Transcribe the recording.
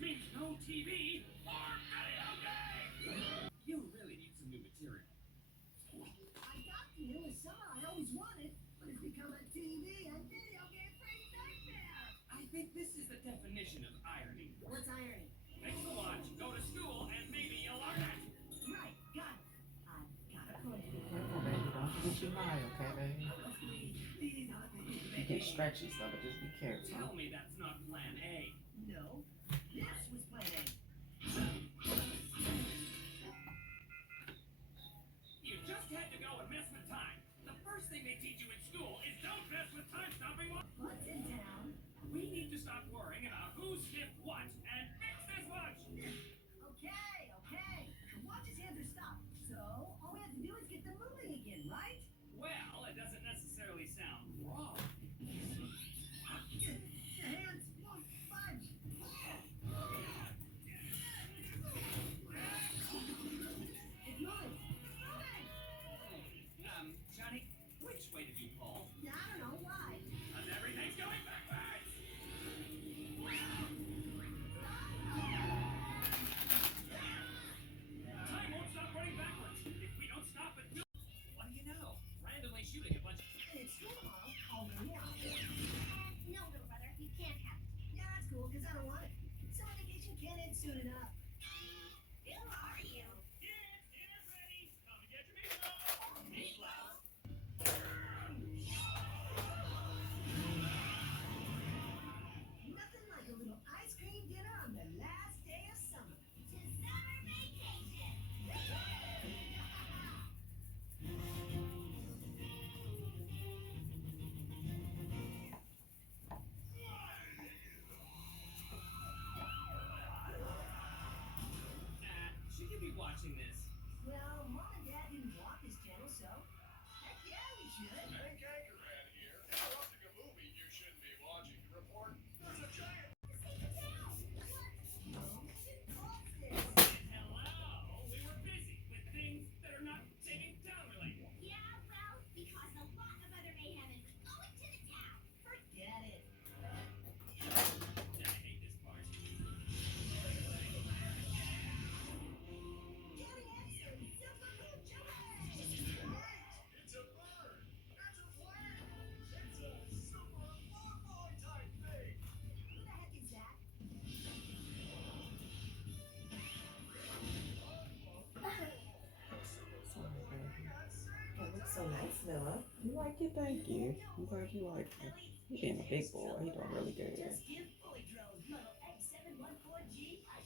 means no TV or video games. You really need some new material. I got the newest summer I always wanted, but it's become a TV and video game free nightmare. I think this is the definition of irony. What's irony? Fix the watch, go to school, and maybe you'll learn it. Right, got it. I got a point. Careful, baby. Don't get too high, okay, baby? These are the things You that get stretchy stuff, but just be careful. Tell me that's not plan A. No, this was plan A. You just had to go and mess with time. The first thing they teach you in school is don't mess with time-stopping watch. What's in town? We need to stop worrying about who skipped what and fix this watch. Okay. The watch's hands are stopped, so all we have to do is get them moving again, right? Well, it doesn't necessarily sound wrong. The hands won't budge. It's moving. Johnny, which way did you pull? Yeah, I don't know why. Because everything's going backwards. Time won't stop running backwards. If we don't stop it, what do you know? Randomly shooting a bunch of... It's school tomorrow. Already out. No, little brother, you can't have it. Yeah, that's cool, because I don't want it. Summer vacation can't end soon enough. Who are you? Kids, dinner's ready. Come and get your meatloaf. Meatloaf. Nothing like a little ice cream dinner on the last day of summer. To summer vacation. Should you be watching this? Well, Mom and Dad didn't block this channel, so heck yeah, we should. Hank Anchorman here. Interrupting a movie you shouldn't be watching to report there's a giant. Hello. We were busy with things that are not saving town related. Yeah, well, because a lot of other mayhem is going to the town. Forget it. I hate this part. Gary Anderson, Silver Moon Challenge. It's a bird. It's a plane. It's a super long type thing. Who the heck is that? Sorry, baby. That looks so nice, Noah. You like it? Thank you. I'm glad you like it. He being a big boy. He doing really good. Just give Boydrose Model X714G a